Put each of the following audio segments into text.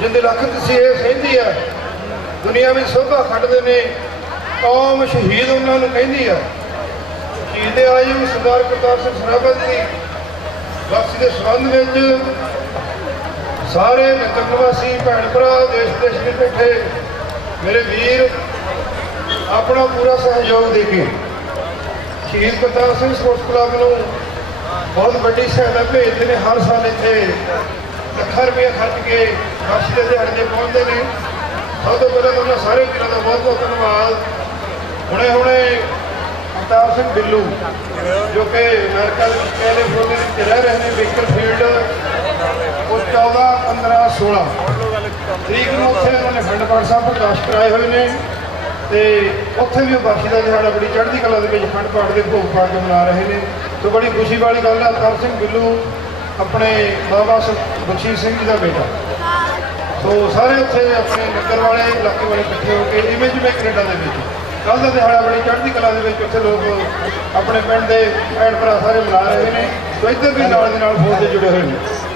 जिंद लखत तसीह सहिंदी है, दुनिया में शोभा खटते हैं, कौम शहीद उन्होंने कहती है। शहीद आजम सरदार करतार सिंह सराभा जी बख्शी के संबंध में सारे नगर निवासी भैन भरा देश विदेश में बैठे मेरे वीर अपना पूरा सहयोग दे के शहीद करतार सिंह स्पोर्ट्स क्लब को बहुत बड़ी सहायता भेजते हैं। हर साल इतने ਲੱਖਾਂ रुपया खर्च के बख्शी के दिहाड़े से पहुँचते हैं। सब तो पहले तो उन्होंने सारे वीरों का बहुत बहुत धन्यवाद। हुणे हुणे अवतार सिंह बिल्लू जो कि अमेरिका कैलिफोर्निया में रह रहे हैं, बेकरफील्ड, वो 14, 15, 16 तरीक में उत्थे उन्होंने अखंड पाठ साहब प्रकाश कराए हुए हैं। तो उत्थे भी बख्शी का दिहाड़ा बड़ी चढ़ती कला के अखंड पाठ के भोग पा के मना रहे हैं। तो बड़ी खुशी वाली गल है। अवतार सिंह बिल्लू अपने बाबा बख्शी सिंह जी का बेटा। तो सारे उत्थे अपने नगर वाले इलाके वाले इकट्ठे होकर इमेज में कनेडा के कल का दिहाड़ा बड़ी चढ़ती कला के उत्थे लोग अपने पिंड के भैन भरा सारे मना रहे हैं। तो इधर भी नाल दे नाल फौज से जुड़े हुए हैं।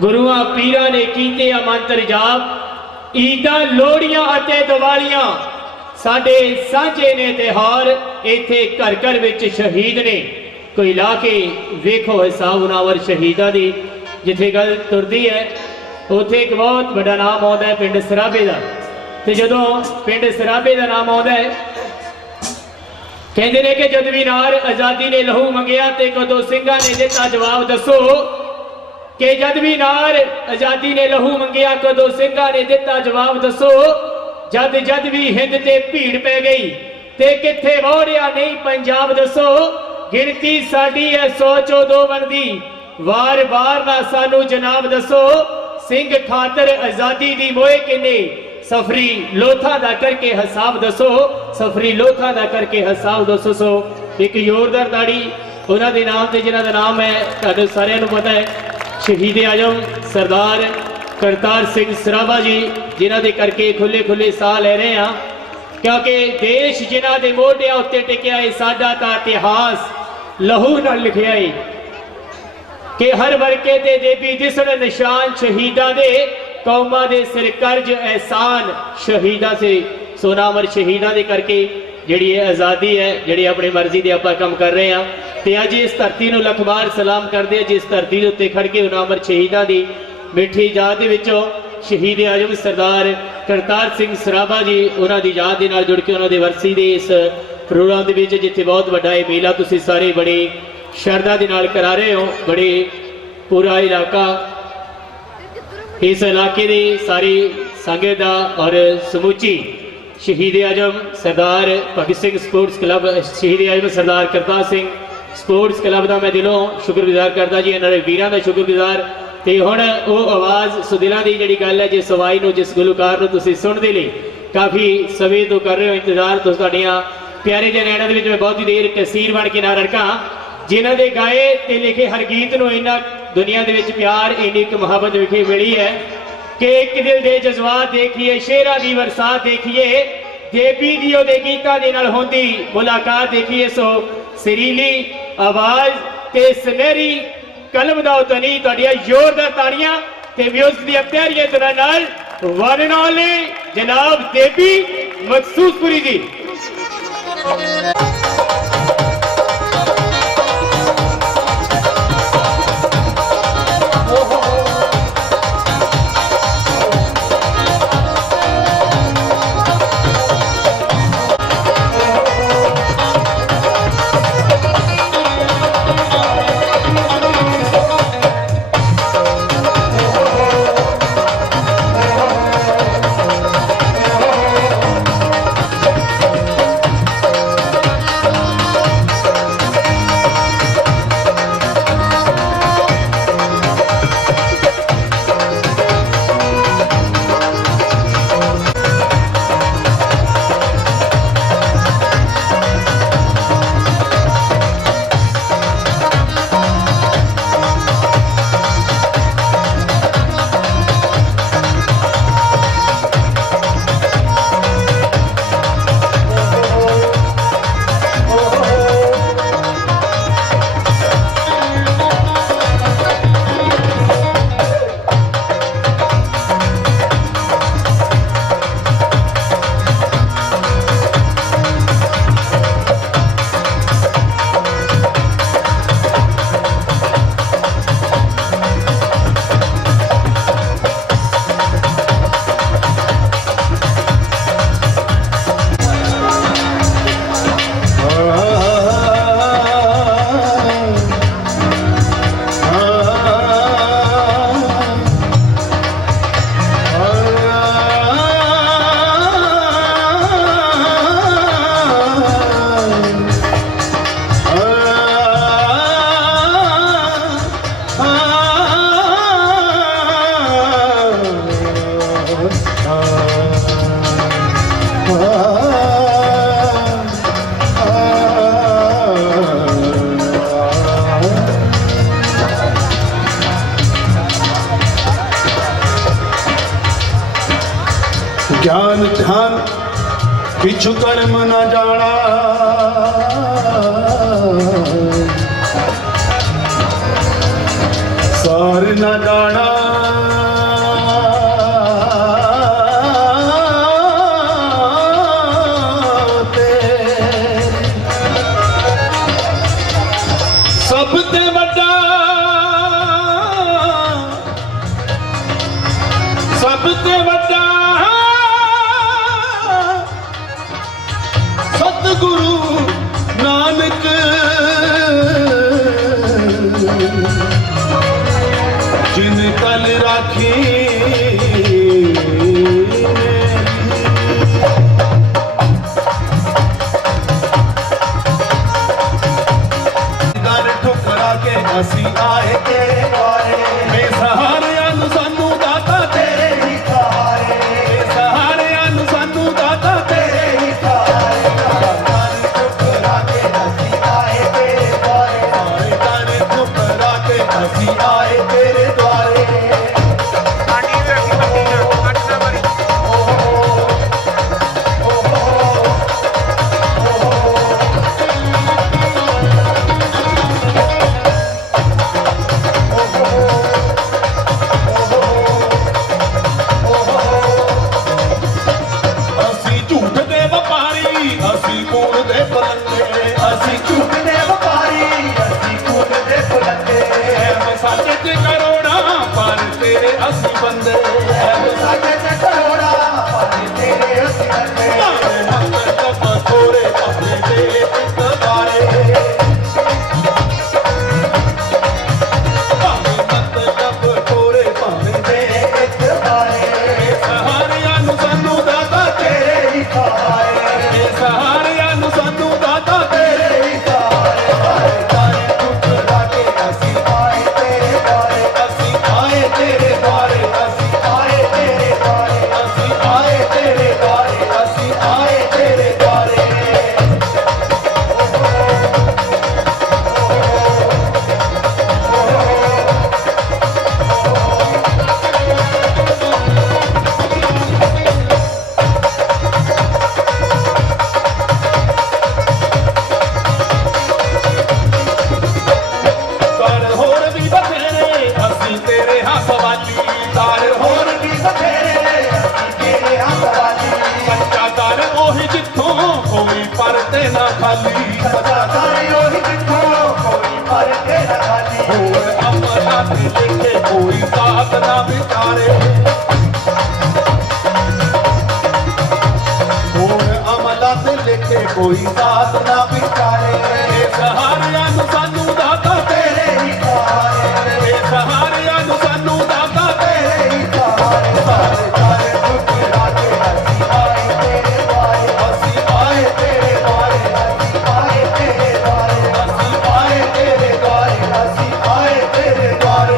गुरुआ पीरा ने कीते मंत्र जाप, ईदा लोहड़ियां अते दिवालियां साडे सांझे ने त्योहार। इत्थे घर घर विच शहीद ने, कोई ला के वेखो हिसाब उनावर शहीदा दी। जिथे गल तुरदी है उत्थे एक बहुत बड़ा नाम आउंदा है पिंड सराबे दा। ते जदों पिंड सराबे दा नाम आउंदा है कहंदे ने कि जद भी नार आजादी ने लहू मंगिया ते कदों सिंघां ने दिता जवाब दसो कि जद भी नार आजादी ने लहू मंगिया कदों सिंघां ने दिता जवाब दसो। जद जद भी हिंद ते भीड़ पै गई ते किथे वोड़िया नहीं पंजाब दसो। गिनती साडी है 100 चों 2 बनदी, वार वार ना सानू जनाब दसो। सिंह खातर आजादी दी मोए किने, सफरी लोथा दा करके हिसाब दसो। सफरी लोथा दा करके हिसाब दसो। सो एक जोरदार ताड़ी उन्हां दे नाम ते जिन्हां दा नाम है तुहानू सारिआं नू पता है, शहीद आजम सरदार करतार सिंह सराभा जी, जिन्हां दे करके खुले खुले साह ले रहे हैं। क्योंकि देश जिन्हां दे मोढियां उत्ते टिकिया है, साडा तां इतिहास लहू नाल लिखिया है कि हर वर्के ते देवी दिसण निशान शहीदां दे, कौमां दे सिर कर्ज एहसान शहीदां से। सोनामर शहीदां दे करके जिहड़ी आज़ादी है, जिहड़ी अपनी मर्जी दे आपां काम कर रहे हैं। ते अज इस धरती नूं लख बार सलाम करदे, जिस धरती दे उत्ते खड़ के उनामर शहीदां दी मिठी याद दे विचों शहीद आजम सरदार करतार सिंह सराभा जी उन्हां दी याद दे नाल जुड़ के उन्हां दे वरसी दे इस प्रोग्राम दे विच जिथे बहुत वड्डा ये मेला तुसीं सारे बड़ी शरधा दे नाल करा रहे हो। बड़े पूरा इलाका इस इलाके की सारी संगत और समूची शहीद आजम सरदार भगत सिंह स्पोर्ट्स क्लब, शहीद आजम सरदार करतार सिंह स्पोर्ट्स क्लब का मैं दिलों शुक्रगुजार करता जी, इन्होंने वीरों का शुक्रगुजार। तो हुण वो आवाज़ सुदिलों की जी गल है, जिस सवाई नूं जिस गुलकार नूं तुसीं सुणदे लई काफ़ी समय तो कर रहे हो इंतजार। तो तुहाडियां प्यारे जे नैणां दे विच मैं बहुत ही देर कसीर बन के ना रड़का, जिन्हां दे गाए ते लिखे हर गीत नूं इन्ना दुनिया दे विच प्यार इन्नी एक मुहब्बत विखे मिली है कि एक दिल दे जज्बात देखिए, शेरा दी बरसात देखिए, देवी दी ओदे गीतां दे नाल होंदी मुलाकात देखिए। सो सुरीली आवाज़ ते सुनहरी कलम दा तनी तुहाडियां जोरदार ताड़ियां ते म्यूजिक दी प्यारियां धुनां नाल वरन वाले जनाब देवी मखसूसपुरी जी। ज्ञान ध्यान किछु कर्म न जाना, सार न जाना सब ते वड्डा, सब ते वड्डा सतगुरु नानक, जिन कल राखी दर ठुकरा के असी आए तेरे द्वारे, बेसहारियां नूं सानू दाता तेरे ही सहारे, बेसहारियां नूं सानू दाता तेरे ही सहारे, दर ठुकरा के असी आए तेरे द्वारे, दर ठुकरा के असी आए तेरे द्वारे। ਅਸੀਂ ਝੂਠ ਦੇ ਵਪਾਰੀ, ਅਸੀਂ ਕੂੜ ਦੇ ਪਲੰਗੇ, ਅਸੀਂ ਝੂਠ ਦੇ ਵਪਾਰੀ, ਅਸੀਂ ਕੂੜ ਦੇ ਪਲੰਗੇ, ਐ ਸਾਡੇ ਤੇ ਕਰੋੜਾਂ ਪਰ ਤੇਰੇ ਅਸੀਂ ਬੰਦੇ, ਐ ਸਾਡੇ ਤੇ ਕਰੋੜਾਂ ਪਰ ਤੇਰੇ ਅਸੀਂ ਬੰਦੇ, ਭਾਵੇਂ ਮਤਲਬ ਥੋੜੇ ਭਾਵੇਂ ਦੇ ਇੱਕ ਬਾਰੇ, ਭਾਵੇਂ ਮਤਲਬ ਥੋੜੇ ਭਾਵੇਂ ਦੇ ਇੱਕ ਬਾਰੇ, ਸਹਾਰਿਆਂ ਨੂੰ ਸਾਨੂੰ ਦਾਤਾ ਤੇਰੇ ਹੀ ਸਹਾਰੇ, ਸਹਾਰਿਆਂ ਨੂੰ ਸਾਨੂੰ ਦਾਤਾ ਤੇਰੇ ਹੀ ਸਹਾਰੇ, ਸਾਰੇ ਠੁਕਰਾ ਕੇ ਅਸੀਂ ਆਏ ਤੇਰੇ ਦੁਆਰੇ, ਅਸੀਂ ਆਏ ਤੇਰੇ ਦੁਆਰੇ, ਅਸੀਂ ਆਏ ਤੇਰੇ ਦੁਆਰੇ, ਅਸੀਂ ਆਏ ਤੇਰੇ ਦੁਆਰੇ, ਅਸੀਂ ਆਏ ਤੇਰੇ ਦੁਆਰੇ। ਤਾਰ ਹੋਰ ਵੀ ਬਥੇਰੇ ਅਸੀਂ ਤੇਰੇ ਹੱਥ ਵਾਲੀ, ਤਾਰ ਹੋਰ ਵੀ ਬਥੇਰੇ ਅਸੀਂ ਤੇਰੇ ਹੱਥ ਵਾਲੀ, ਸੱਚਾ ਦਰ ਉਹੀ ਜਿੱਥੋਂ ਕੋਈ ਪਰਤੇ ਨਾ ਖਾਲੀ, ਸੱਚਾ ਦਰ ਉਹੀ ਜਿੱਥੋਂ ਕੋਈ ਪਰਤੇ ਨਾ ਖਾਲੀ, ਹੋਰ ਅਮਰਾਂ ਤੇ ਲਿਖੇ ਕੋਈ ਸਾਥ ਨਾ ਵਿਚਾਰੇ, ਹੋਰ ਅਮਲਾਂ ਤੇ ਲਿਖੇ ਕੋਈ ਸਾਥ ਨਾ ਵਿਚਾਰੇ, ਸਹਾਰਿਆਂ ਨੂੰ ਸਾਨੂੰ ਦਾਤਾ ਤੇਰੇ ਹੀ ਸਹਾਰੇ, ਸਹਾਰਿਆਂ ਨੂੰ ਸਾਨੂੰ ਦਾਤਾ ਤੇਰੇ ਹੀ ਸਹਾਰੇ, ਸਾਰੇ ਸਾਰੇ ਠੁਕਰਾ ਕੇ ਅਸੀਂ ਆਏ ਤੇਰੇ ਦੁਆਰੇ, ਅਸੀਂ ਆਏ ਤੇਰੇ ਦੁਆਰੇ, ਅਸੀਂ ਆਏ ਤੇਰੇ ਦੁਆਰੇ, ਅਸੀਂ ਆਏ ਤੇਰੇ ਦੁਆਰੇ, ਅਸੀਂ ਆਏ ਤੇਰੇ ਦੁਆਰੇ।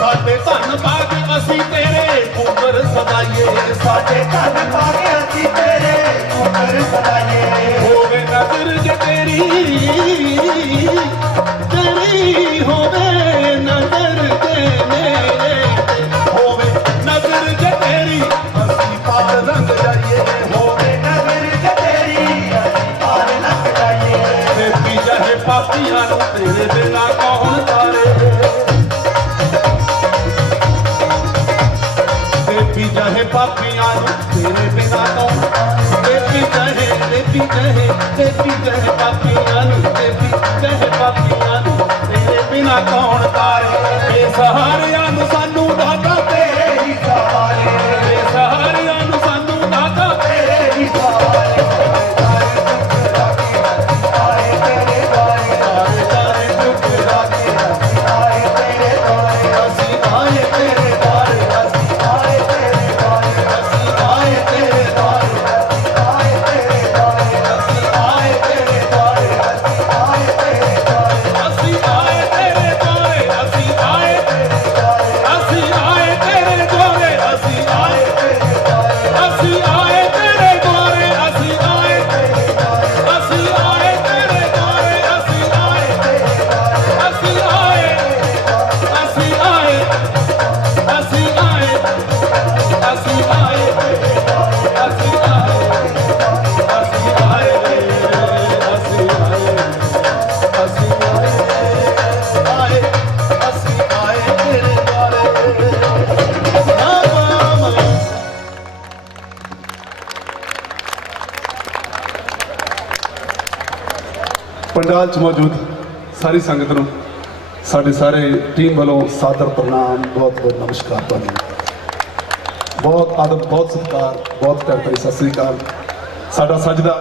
ਸਾਡੇ ਧਨ ਬਾਗ ਅਸੀਂ ਤੇਰੇ ਪੁੱਤਰ ਸਦਾਈਏ, ਸਾਡੇ ਧਨ ਬਾਗ ਅਸੀਂ ਤੇਰੇ ਪੁੱਤਰ ਸਦਾਈਏ, ਹੋਵੇ ਨਜ਼ਰ ਜੇ ਤੇਰੀ, ਤੇਰੀ ਹੋਵੇ ਨਜ਼ਰ ਤੇ ਮੇਰੇ ਤੇ, ਹੋਵੇ ਨਜ਼ਰ ਜੇ ਤੇਰੀ ਅਸੀਂ ਪਾਰ ਰੰਗ ਜਾਈਏ, ਹੋਵੇ ਨਜ਼ਰ ਜੇ ਤੇਰੀ ਅਸੀਂ ਪਾਰ ਲੰਘ ਜਾਈਏ, ਤੇ ਪੀ ਜਾਏ ਪਾਪੀਆਂ ਨੂੰ ਤੇਰੇ ਬਿਨਾਂ ਕੌਣ ਤਾਰੇ, देवी चाहे पापियां तेरे बिना कौन, देवी चाहे देवी चाहे देवी चाहे पापियां देवी चाहे पापियां तेरे बिना कौन तारे, बेसहारियां नूं सानू दाता तेरे ही सहारे, बेसहारियां नूं सानू दाता तेरे ही सहारे, सारे ठुकरा के ਅਸੀਂ ਆਏ ਤੇਰੇ ਦੁਆਰੇ, ਸਾਰੇ ਸਾਰੇ ਠੁਕਰਾ ਕੇ ਅਸੀਂ ਆਏ ਤੇਰੇ ਦੁਆਰੇ, ਅਸੀਂ ਆਏ ਤੇਰੇ ਦੁਆਰੇ, ਅਸੀਂ ਆਏ ਤੇਰੇ ਦੁਆਰੇ, ਅਸੀਂ ਆਏ ਤੇਰੇ ਦੁਆਰੇ, ਅਸੀਂ ਆਏ ਤੇਰੇ ਦੁਆਰੇ, ਅਸੀਂ ਆਏ ਤੇਰੇ ਦੁਆਰੇ, ਅਸੀਂ ਆਏ ਤੇਰੇ ਦੁਆਰੇ, ਅਸੀਂ ਆਏ ਤੇਰੇ ਦੁਆਰੇ, ਅਸੀਂ ਆਏ ਤੇਰੇ ਦੁਆਰੇ। पंडाल च मौजूद सारी संगत नूं साडे सारे टीम वालों सादर प्रणाम, बहुत बहुत नमस्कार। तुहानूं बहुत आदर, बहुत सत्कार, बहुत प्यार भरी सत श्री अकाल। साडा सजदा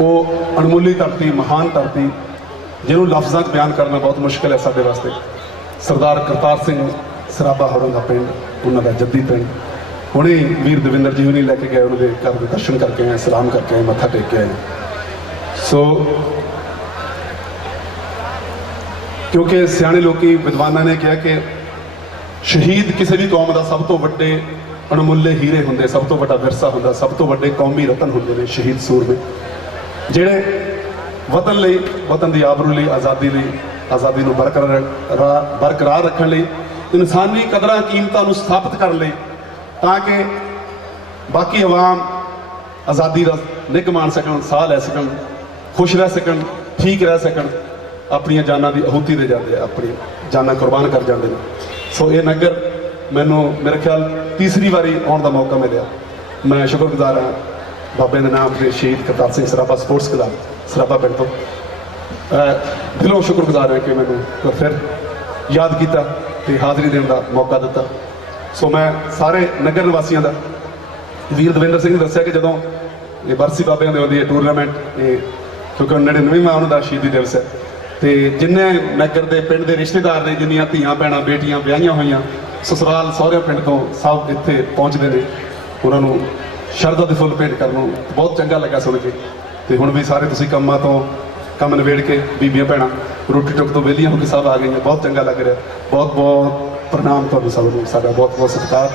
वो अणमुली धरती, महान धरती जिन्हों लफ्ज़ां च बयान करना बहुत मुश्किल है साडे वास्ते। सरदार करतार सिंह सराबा होरां दा पिंड, उन्हां दा जद्दी पिंड। हुणे वीर दविंदर जी हुणी लैके गए, उन्होंने घर के दर्शन करके आए, सलाम करके आए, मत्था टेक के आए। सो क्योंकि सियाणे लोकी विद्वाना ने कहा कि शहीद किसी भी कौम का सब तो वड्डे अणमुल्ले हीरे होंदे, सब तो वड्डा विरसा होंदा, सब तो वड्डे कौमी रतन होंदे ने शहीद सूरमे, जिहड़े वतन लई, वतन की आबरू लई, आज़ादी लई, आज़ादी नूं बरकरार रखण लई, इंसानी कदरां कीमतां नूं स्थापित करन लई, ताकि बाकी अवाम आज़ादी का निग मान सकन, साह लै सकन, खुश रह सकन, ठीक रह सकन, अपन जाना की आहुति दे जाते हैं, अपनी जाना कुर्बान कर जाते हैं। सो ये नगर मैनू मेरे ख्याल तीसरी बारी आने का मौका मिले। मैं शुक्रगुजार हाँ बाबे के नाम से शहीद करतार सिंह सराबा स्पोर्ट्स क्लब सराबा पिंड तो दिलों शुक्रगुजार है कि मैंने फिर याद किया तो हाज़री देने का मौका दिता। सो मैं सारे नगर निवासियों का वीर दविंदर सिंह ने दसिया कि जो ये बरसी बाबे की आती है टूरनामेंट, क्योंकि 99वां उन्होंने शहीदी दिवस है, तो जिन्ने नगर के पिंड के रिश्तेदार ने, जिन्नियां धीआं भैणां बेटियां ब्याहियां हुई, ससुराल सहुरे पिंड तो सब इत्थे पहुँचते हैं, उन्होंने शरधा के फुल भेंट करनों बहुत चंगा लगा सुन के। तो हुण भी सारे तुसीं कम्मां तो काम नवेड़ के बीबियां भैणां रोटी टुक तो वेलियां होकर सब आ गई, बहुत चंगा लग रहा। बहुत बहुत प्रणाम तुहानूं सबनूं, साडा बहुत बहुत सत्कार,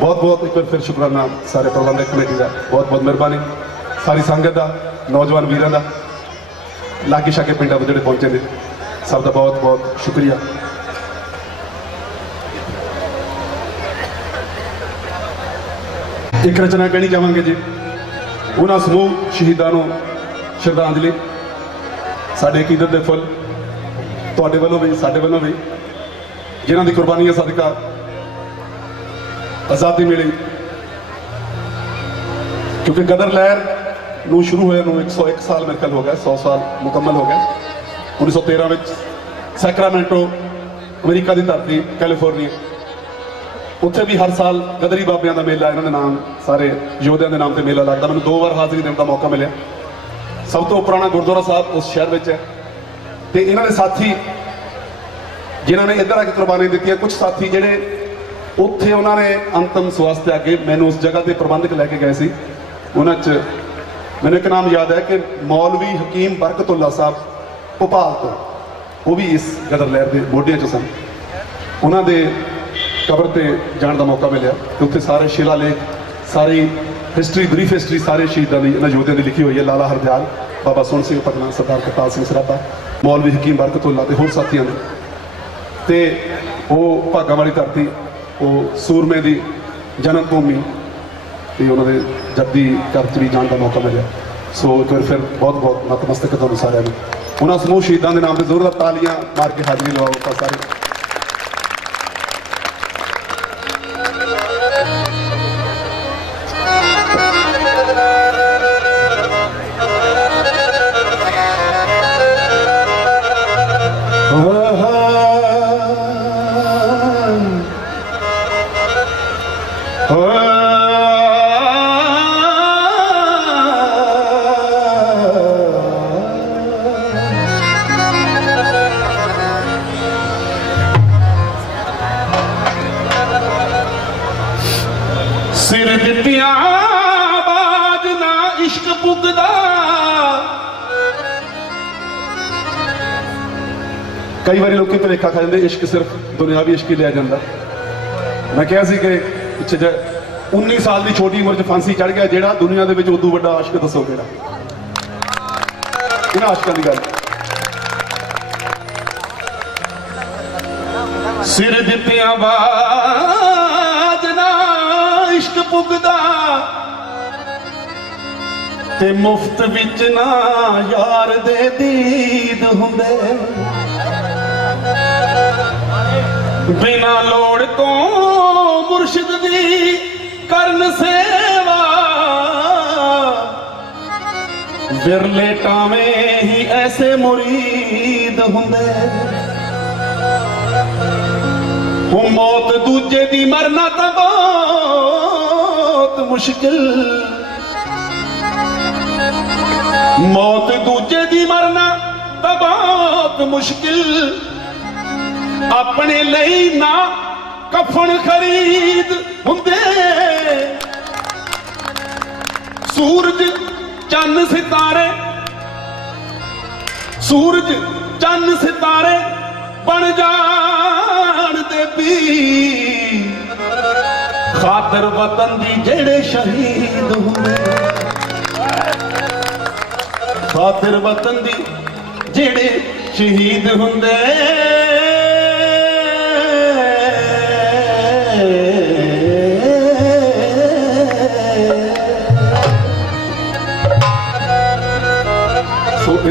बहुत बहुत एक बार फिर शुकराना सारे प्रबंधक कमेटी का, बहुत बहुत मेहरबानी सारी संगत का, नौजवान वीरों का, लागे शागे पिंडों को जो पहुंचे ने, सब का बहुत बहुत शुक्रिया। एक रचना कहनी चाहांगे जी, उन्होंने समूह शहीदों को श्रद्धांजलि, साडे अकीदत दे फुल तुहाडे वल्लों भी साडे वल्लों भी, जिन्हां दी कुर्बानियां सदका आज़ादी मिली। क्योंकि गदर लहर नूं शुरू होए नूं 101 साल मेरे ख्याल हो गया, 100 साल मुकम्मल हो गए। 1913 में सैक्रामेंटो अमेरिका की धरती कैलीफोर्निया, उत्थे भी हर साल गदरी बाबियां का मेला, इन्होंने नाम सारे योद्धियों के नाम से मेला लगता। मैंने 2 बार हाज़री देने का मौका मिले। सब तो पुराना गुरुद्वारा साहब उस शहर में है, तो इन्होंने साथी जिन्होंने इधर आके कुर्बानी दी, कुछ साथी जोड़े उत्थे उन्होंने अंतिम स्वास्थ्य अगे मैंने उस जगह के प्रबंधक लैके गए सी। उन्होंने मैंने एक नाम याद है कि मौलवी हकीम बरकतुल्ला साहब भोपाल तो, वो भी इस गदर लहर के मोढियां च सन। उन्होंने कबर पर जाने का मौका मिले, तो उत्थे सारे शिलालेख, सारी हिस्टरी, ब्रीफ हिस्टरी सारे शहीदों की, इन्होंने योद्धियों की लिखी हुई है। लाला हरदयाल, बाबा सोहन सिंह पटना, सरदार करतार सिंह सराबा, मौलवी हकीम बरकतुल्ला ते होर साथियों ने, तो वो भागा वाली धरती, वो सूरमे की जन्म भूमि, तो उन्होंने जद्दी घर च भी जाने का मौका मिले। सो एक बार फिर बहुत बहुत नतमस्तक तुहानूं सारिआं नूं, उन्होंने समूह शहीदों के नाम से जोरदार तालियां मार के हाज़री लवाओ तो सारे। सिर दित्तियां बाज ना इश्क पुगदा, कई बार लोग भुलेखा खा जाते इश्क सिर्फ दुनियावी इश्क ही लिया जाता। मैं कहा सी कि पिछे ज 19 साल की छोटी उम्र च फांसी चढ़ गया, जेड़ा दुनिया के उदू वड्डा आशिक दसो केड़ा, इन्हां आशिकां दी गल। सिर दित्तियां बाज ना इश्क पुगदा, ते मुफ्त विच ना यार दे दीद हुंदे, बिना लोड़ तो मुर्शिद दी करन सेवा, विरले टावें ही ऐसे मुरीद हुंदे वो मौत दूजे दी मरना तो बहुत मुश्किल मौत दूजे दी मरना तो बहुत मुश्किल अपने लिए ना कफन खरीद हुंदे सूरज चन्न सितारे सूरज चन्न सितारे बन जान दे पी खातर वतन दी जेड़े शहीद हुंदे खातिर वतन दी जेड़े शहीद हुंदे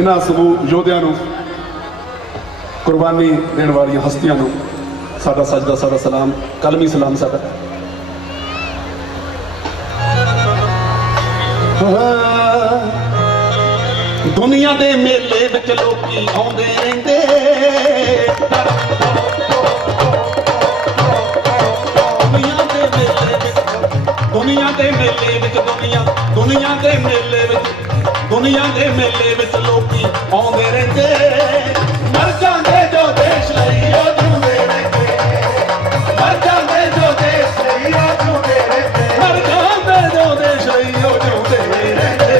इन्हां समूह योद्धियां नूं कुर्बानी देने वाली हस्तियां नूं साडा सजदा साडा सलाम कलमी सलाम साडा दुनिया दे मेले विच लोकी आउंदे रहिंदे दुनिया दे मेले विच दुनिया दे मेले विच लोकी आउंदे रहिंदे मर जांदे जो देश लई ओ जिउंदे रहिंदे मर जांदे जो देश लई ओ जिउंदे रहिंदे मर जांदे जो देश लई ओ जिउंदे रहिंदे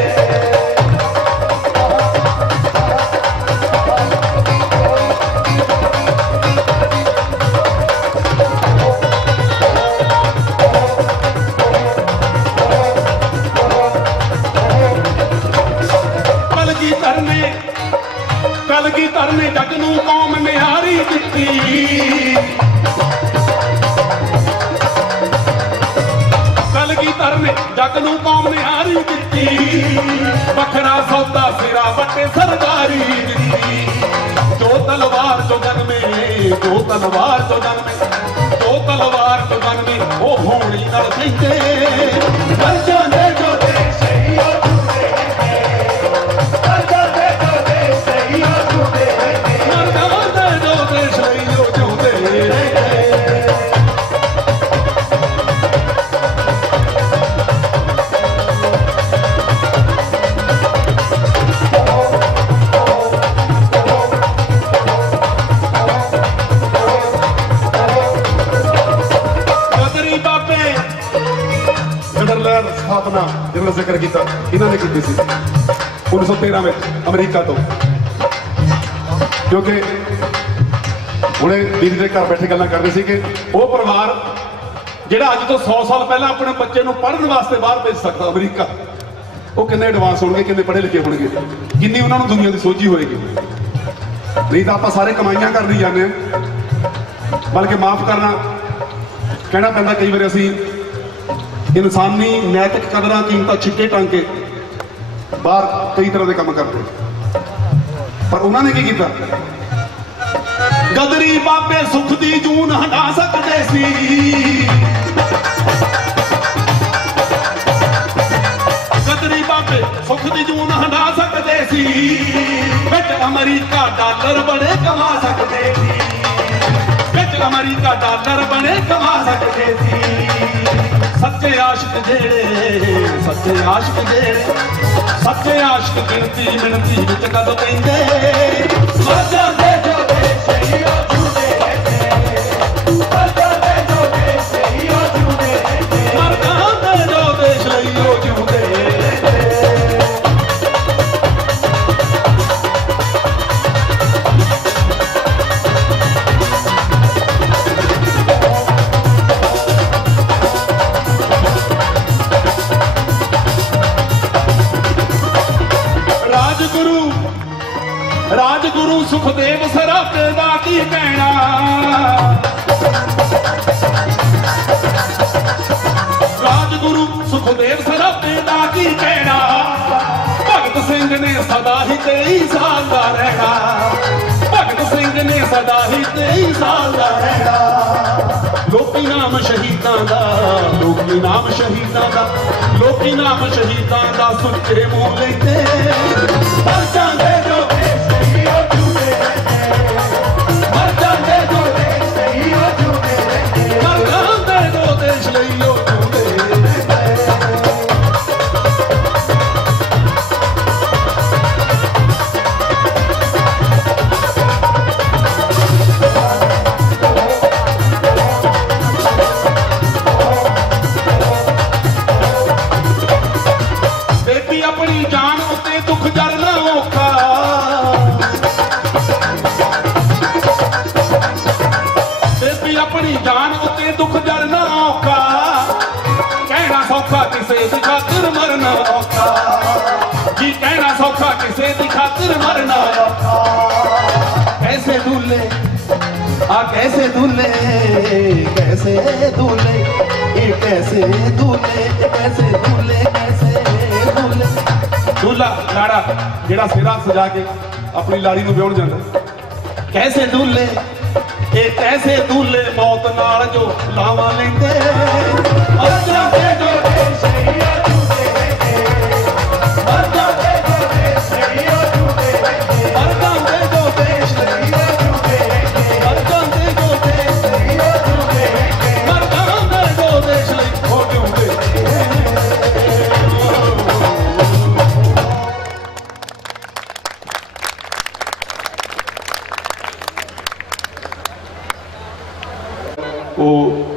कलगीधर ने जग नूं कौम निहारी दित्ती कलगीधर ने जग नूं कौम निहारी दित्ती बखरा सौदा सिरा वटे सरदारी दित्ती जो तलवार जो जग में जो तलवार जो जग में जो तलवार जो जग में वो होनी कर देंगे मर जाने जो देश स्थापना जिन्होंने जिक्र किया इन्होंने की 1913 में अमेरिका तो क्योंकि हुणे दीदी के घर बैठे गल्लां करते सी कि वो परिवार जिहड़ा अज तो 100 साल पहले अपने बच्चे को पढ़ने वास्ते बाहर भेज सकता अमेरिका वो किन्ने एडवांस होंगे किन्ने पढ़े लिखे होंगे किन्नी उन्होंने दुनिया की सोची होएगी नहीं तो आप सारे कमाइयां कर नहीं जाने बल्कि माफ करना कहना पैंदा कई बार असीं इंसानी नैतिक कदर कीमत छिके टांग के बाहर कई तरह के काम करते पर उन्होंने की किया गदरी बाबे सुख दी जून हटा सकते सी गदरी बाबे सुख दी जून हटा सकते सी बिच अमेरिका डॉलर बड़े कमा सकते सी बिच अमेरिका डॉलर बड़े कमा सकते सी सच्चे आशिक गिनती मिनती विच कद पैंदे मर जांदे जो देश ही ओ जिउंदे रहिंदे मर जांदे जो देश ही ओ जिउंदे रहिंदे मर जांदे जो देश लई ओ जिउंदे राजगुरु सुखदेव सराते दा की कहना राजगुरु सुखदेव सराते दा की कहना भगत सिंह ने सदा ही 23 साल का रहना भगत सिंह ने सदा ही 23 साल का रहना लोकी नाम शहीदां दा, लोकी नाम शहीदां दा, लोकी नाम शहीदां दा सुच्चे मूंह लैंदे मर जांदे जो देश नहीं ओ झूठे रहंदे, मर जांदे जो देश नहीं ओ झूठे रहंदे, मर जांदे जो देश नहीं ओ झूठे अपनी जान उत्ते दुख जरना औखा, बेबी अपनी जान उत्ते दुख जरना औखा, कहना सौखा किसे दी खातिर मरना औखा, जी कहना सौखा किसे दी खातिर मरना औखा। कैसे दूल्हे आ कैसे दूल्हे, कैसे दूल्हे ये कैसे दूल्हे, कैसे दूल्हे, कैसे दूल्हे। दूल्हा लाड़ा जेड़ा सिरा सजा के अपनी लाड़ी नूं ब्याहण जांदा, कैसे दूल्हे ये कैसे दूल्हे मौत नाल जो लावा लैंदे मर जांदे जो देश नहीं ओ झूठे रहंदे, मर जांदे जो देश नहीं ओ झूठे रहंदे, मर जांदे जो देश नहीं ओ झूठे रहंदे, मर जांदे जो देश नहीं ओ झूठे रहंदे, मर जांदे जो देश नहीं ओ झूठे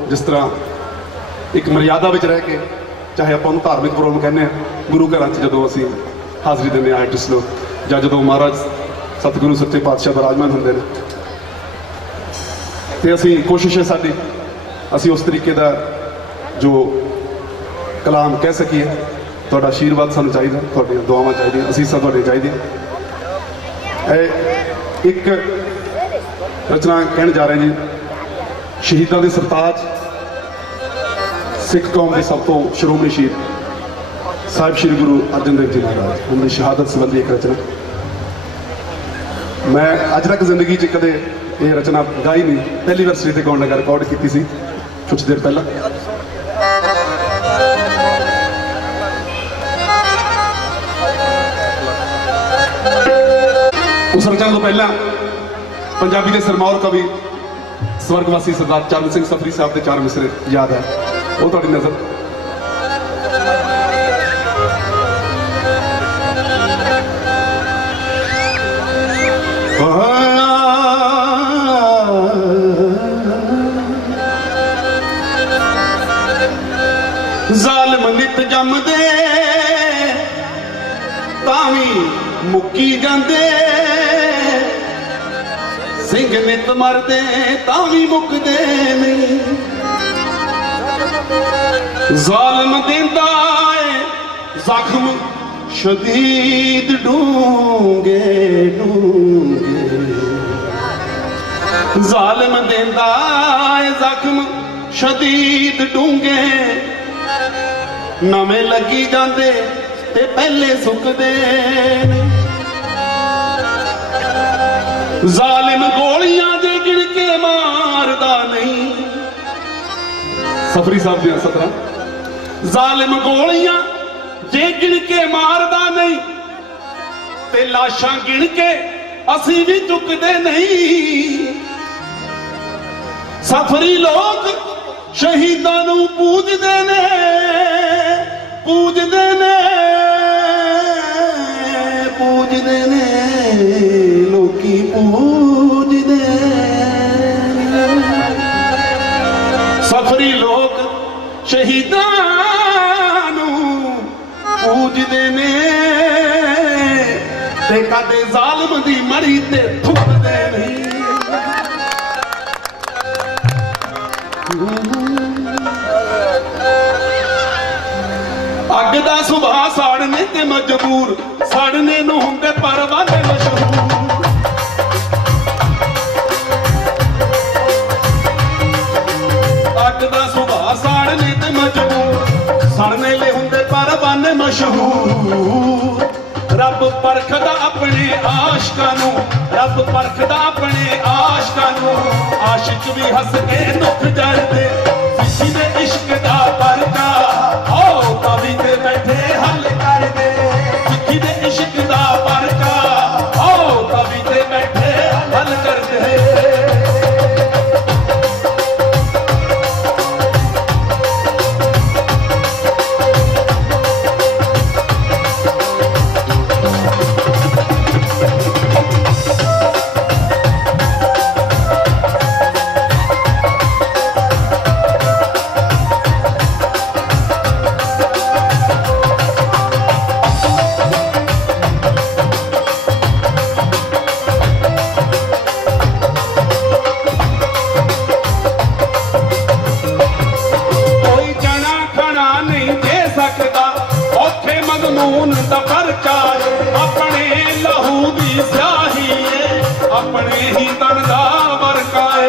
जिस तरह एक मर्यादा में रह के चाहे आप धार्मिक प्रोग्राम कहने गुरु घर जो असी हाज़री देने आर्टिस्ट लोग या जो महाराज सतगुरु सच्चे पातशाह विराजमान होंगे तो असी कोशिश है साड़ी असी उस तरीके का जो कलाम कह सकीए। थोड़ा आशीर्वाद सानू चाहिए, थोड़ी दुआवां चाहिए, असीसां थोड़े चाहिए। एक रचना कहने जा रहे जी, शहीदों के सरताज सिख कौम के सब तो श्रोमणी शहीद साहिब श्री गुरु अर्जन देव जी महाराज उनकी शहादत संबंधी एक रचना। मैं अज तक जिंदगी च कदे ये रचना गाई नहीं, पहली बार स्टेज गाउन लगा रिकॉर्ड की थी कुछ देर पहला। उस रचना तो पहला पंजाबी के सिरमौर कवि स्वर्गवासी सरदार चरण सिंह सफरी साहब के 4 मिसरे याद है, वो थोड़ी नजर। जालिम नित जमदे तावी मुक्की जांदे, सिंह नित मरदे तावी मुकदे नहीं। जालिम देंदा है जख्म शदीद डूंगे डूंगे, जालिम देंदा है जख्म शदीद डूंगे, नवे लगी जांदे ते पहले सुकदे। जालिम गोलियां दे गिन के मारदा नहीं, सफरी साहब जी 17। जालिम गोलियां जे गिन के मारदा नहीं, ते लाशां गिन के असी भी चुकदे नहीं। सफरी लोग शहीदां नूं पूजदे ने, पूजदे ने, पूजदे ने, लोकी पूजदे। सफरी लोग शहीदां नूं पूजदे ने, ते कदे जालिम दी मड़ी ते थुकदे नहीं। अग दा सुभा साड़ने ते मजबूर, साड़ने नूं हुंदे परवाने मशहूर। अग दा सुभा साड़ने ते मजबूर, सड़ने ले हुंदे परवाने मशहूर। रब परखदा अपने आशकां नूं, रब रब परखदा अपने आशिकां नूं आशिक भी हस के दुख जरदे सिक्खी दे इश्क दा परचा ओ कवि ते बैठे हल कर दे सिक्खी दे इश्क दा परचा ओ कवि ते बैठे हल कर दे अपने लहू दी स्याही अपने ही तन दा वरकाए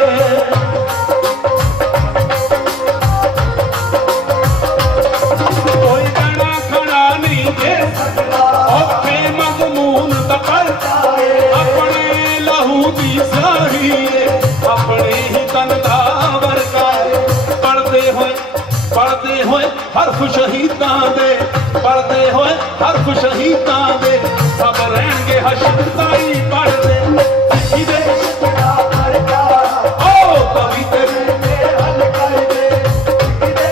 कोई जना खड़ा नहीं दे सकता औखे मजमून दा परचाए अपने लहू दी स्याही अपने ही तन दा वरकाए पढ़ते होए हरफ शहीदां दे पढ़ते होए हरफ शहीदां दे सब रहेंगे हश्र ताई पढ़ते सिक्खी दे ओ कवि ते हल कर दे सिक्खी दे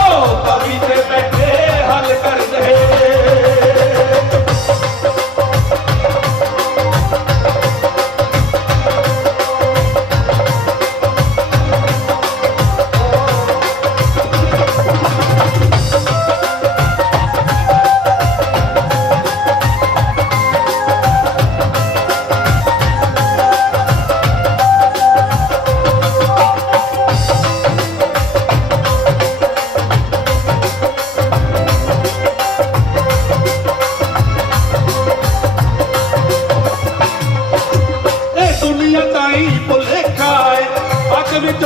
ओ कवि ते बैठे हल कर दे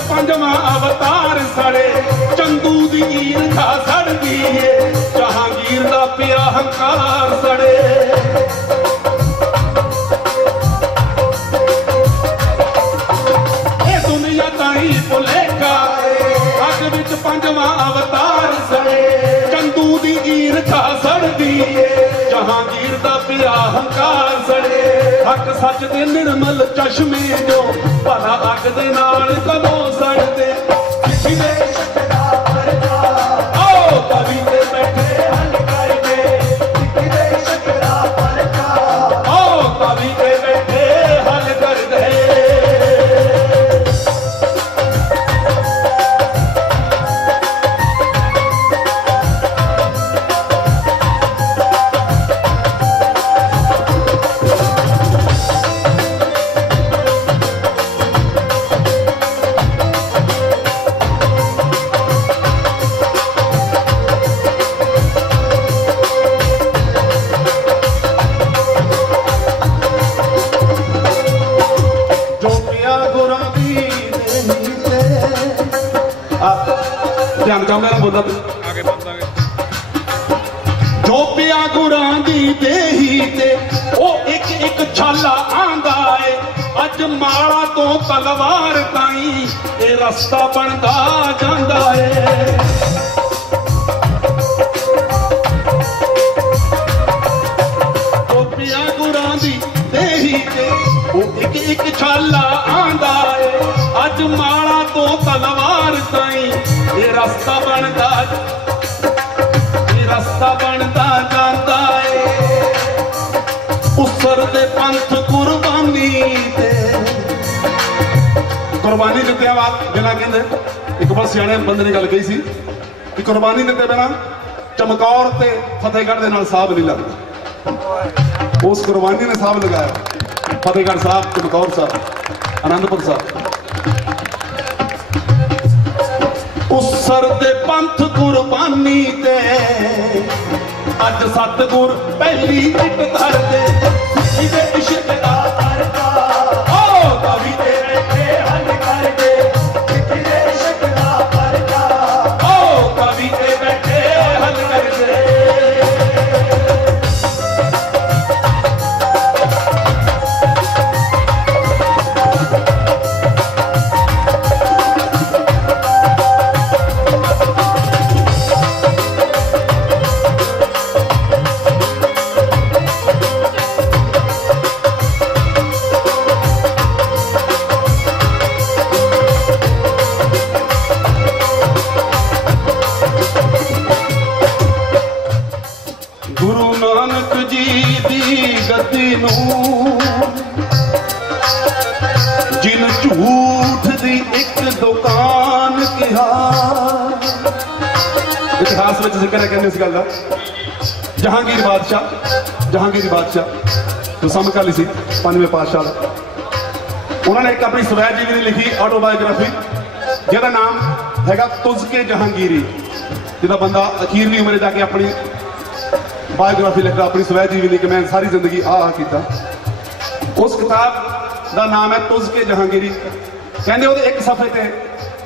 पंजवा अवतार सड़े चंदू दी ईरखा सड़दी है जहांगीर दा पिया हंकार सड़े ए दुनिया ताई भुलेखा अग विच पंजवा अवतार सड़े चंदू दी ईरखा सड़दी है जहांगीर दा पिया हंकार सड़े हक सच दे निर्मल चश्मे जो भला अग दे नाल कदों सड़दे सिक्खी दे ओ कवि ते बैठे हल कर दे सिक्खी दे ओ कवि ते बैठे हल कर दे जो पिया गुरां दी देही ते ओ एक एक छाला आंदा है अज माला तो तलवार ताई ए रस्ता बनदा जांदा है जो पिया गुरां दी देही ते ओ एक एक छाला आंदा है अज माला तो तलवार ताई ए रस्ता बनदा जांदा है उसर दे पंथ कुर्बानी ते कुर्बानी दित्ते बात बिना कहंदे एक बार सियाणे बंदे ने गल कही सी कि कुर्बानी दित्ते बिना चमकौर ते फतेहगढ़ दे नाल साहब नहीं लगदा उस कुर्बानी ने साहब लगाया फतेहगढ़ साहब चमकौर साहब आनंदपुर साहब उसर दे पंथ कुर्बानी ते अज सतगुर पहली इट धर दे सिक्खी दे इश्क दा करदा ओ कवि ते बैठे हल कर दे सिक्खी दे इश्क दा करदा ओ कवि ते बैठे हल कर दे झूठ दी एक दुकान कहा। इतिहास में जिक्र है कहने इस गल का जहांगीर बादशाह तो समकाली सी 5वें पातशाह उन्होंने एक अपनी स्वै जीवनी लिखी ऑटोबायोग्राफी जिहदा नाम हैगा तुझ के जहांगीरी। जिहदा बंदा अखीरली उम्र जाके अपनी बायोग्राफी लिखता अपनी स्वै जीवनी कि मैं सारी जिंदगी किया। उस किताब का नाम है तुझ के जहांगीरी। कहते वो एक सफे ते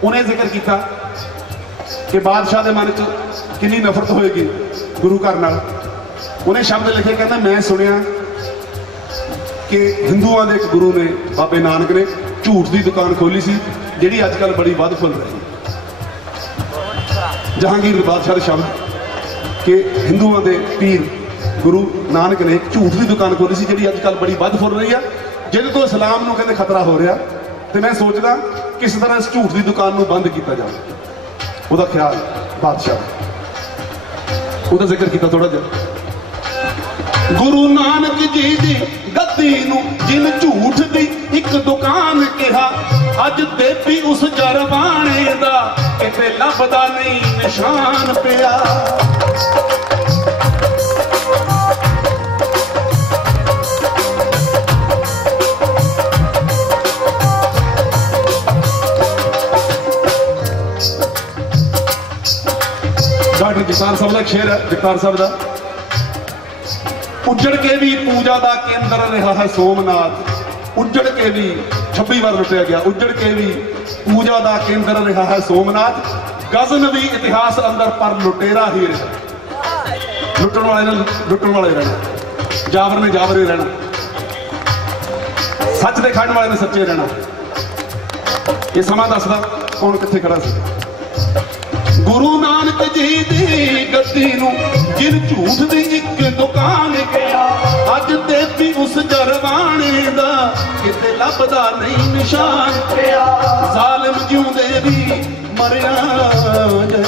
उन्हें जिक्र किया कि बादशाह के मन च कितनी नफरत होएगी गुरु घर नाल। उन्हें शब्द लिखे कहना मैं सुनिया कि हिंदुओं के एक गुरु ने बाबे नानक ने झूठ की दुकान खोली सी जिहड़ी अजकल बड़ी वध फुल रही। जहांगीर बादशाह के शब्द कि हिंदुओं के पीर गुरु नानक ने एक झूठ की दुकान खोली सी जिहड़ी अजकल बड़ी वध फुल रही है, जिहदे तो इस्लाम नूं कहंदे खतरा हो रहा। तो मैं सोचदा किस तरह इस झूठ की दुकान नूं बंद किया जाए। ਉਹਦਾ ख्याल बादशाह ਉਹਦਾ ਜ਼ਿਕਰ ਕੀਤਾ थोड़ा ਜਿਹਾ। गुरु नानक जी दी गद्दी नूं जिन झूठ दी एक दुकान कहा। अज देवी उस जरबाने दा किते लभदा नहीं निशान पिया। डॉक्टर जगतार साहब का एक शेर है जगतार साहब का। उजड़ के भी पूजा का केंद्र रहा है सोमनाथ। उजड़ के भी 26 बार लुटिया गया। उजड़ के भी पूजा का केंद्र रहा है सोमनाथ। गजनवी इतिहास अंदर पर लुटेरा ही रहा। लुटन वाले ने लुटन वाले रहना, जावर ने जावर ही रहना, सच के खड़न वाले ने सच्चे रहना। ये समा दसदा कौन कित्थे खड़ा सी। गुरु नानक जी दी गद्दी नूं जिन झूठ दी एक दुकान गया। अज देवी उस जरबाने दा किते लभदा नहीं निशान पिया। जालिम जिउंदे भी मरिया दे,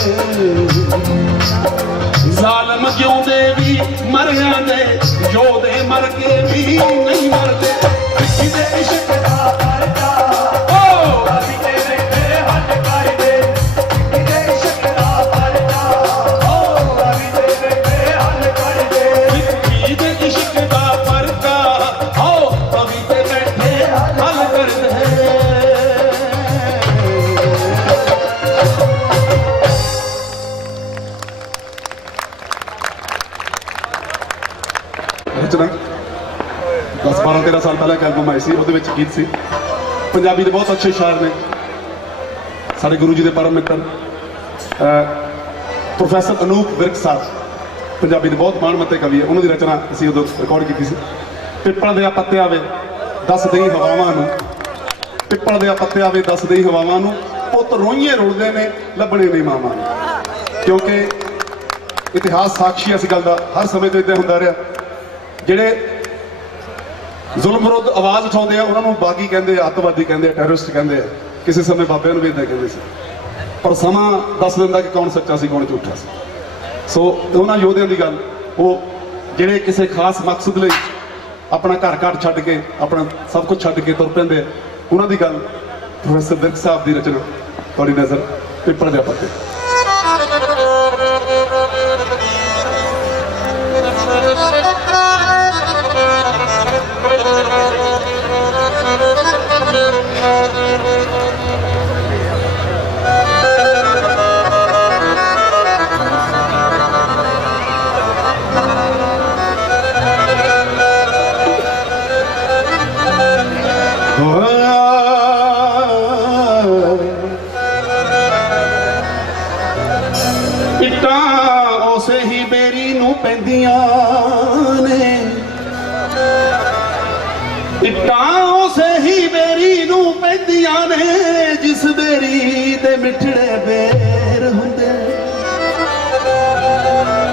जालिम जिउंदे भी मरिया दे, जोधे मर के भी नहीं मरदे। किते इश्क दा करदा अभी तेरे हट कर दे। रचना 10-12-13 साल पहले एक एल्बम आई सी, ਉਹਦੇ ਵਿੱਚ गीत सी। पंजाबी के बहुत अच्छे शायर ने साढ़े गुरु जी के परम मित्र प्रोफैसर अनूप विरक साहब, पंजाबी के बहुत माणमत्ते कवि है। उन्होंने रचना असीं उदों रिकॉर्ड की सी। पिपल दे पत्तियां वे दस दई हवावां नूं, पिपल दे पत्तियां वे दस दई हवावां नूं, पुत रोइए रुलदे ने लभणे नहीं मावां नूं। क्योंकि इतिहास साक्षी इस गल का हर समय तो इदां हुंदा रहा। ਜਿਹੜੇ ਜ਼ੁਲਮ ਵਿਰੁੱਧ ਆਵਾਜ਼ ਉਠਾਉਂਦੇ ਆ ਉਹਨਾਂ ਨੂੰ ਬਾਗੀ ਕਹਿੰਦੇ ਆ, ਅੱਤਵਾਦੀ ਕਹਿੰਦੇ ਆ, ਟੈਰਰਿਸਟ ਕਹਿੰਦੇ ਆ। ਕਿਸੇ ਸਮੇਂ ਬਾਬਿਆਂ ਨੂੰ ਵੀ ਇਦਾਂ ਕਹਿੰਦੇ ਸੀ। ਪਰ ਸਮਾਂ ਦੱਸ ਦਿੰਦਾ ਕਿ ਕੌਣ ਸੱਚਾ ਸੀ ਕੌਣ ਝੂਠਾ ਸੀ। ਸੋ ਉਹਨਾਂ ਯੋਧਿਆਂ ਦੀ ਗੱਲ, ਉਹ ਜਿਹੜੇ ਕਿਸੇ ਖਾਸ ਮਕਸਦ ਲਈ ਆਪਣਾ ਘਰ ਘਰ ਛੱਡ ਕੇ ਆਪਣਾ ਸਭ ਕੁਝ ਛੱਡ ਕੇ ਤੁਰ ਪੈਂਦੇ ਆ, ਉਹਨਾਂ ਦੀ ਗੱਲ ਪ੍ਰੋਫੈਸਰ ਵਿਰਕ ਸਾਹਿਬ ਦੀ ਰਚਨਾ ਤੁਹਾਡੀ ਨਜ਼ਰ ਪਿੱਪਲ ਦੇ ਪੱਤੇ। जिस बेरी दे मिठड़े बेर हुंदे,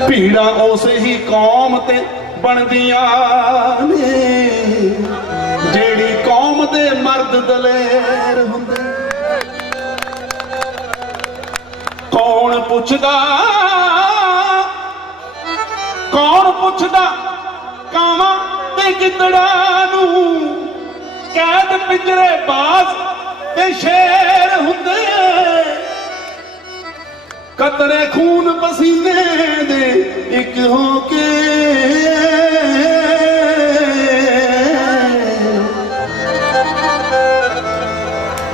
भीड़ा उस ही कौम ते बनदियां ने जेड़ी कौम दे मर्द दलेर हुंदे। कौन पुछदा कावां ते गिदड़ा नूं, कैद पिंजरे बाज ਇਹ ਸ਼ੇਰ ਹੁੰਦੇ ਕਤਰੇ ਖੂਨ ਪਸੀਨੇ ਦੇ ਇੱਕ ਹੋ ਕੇ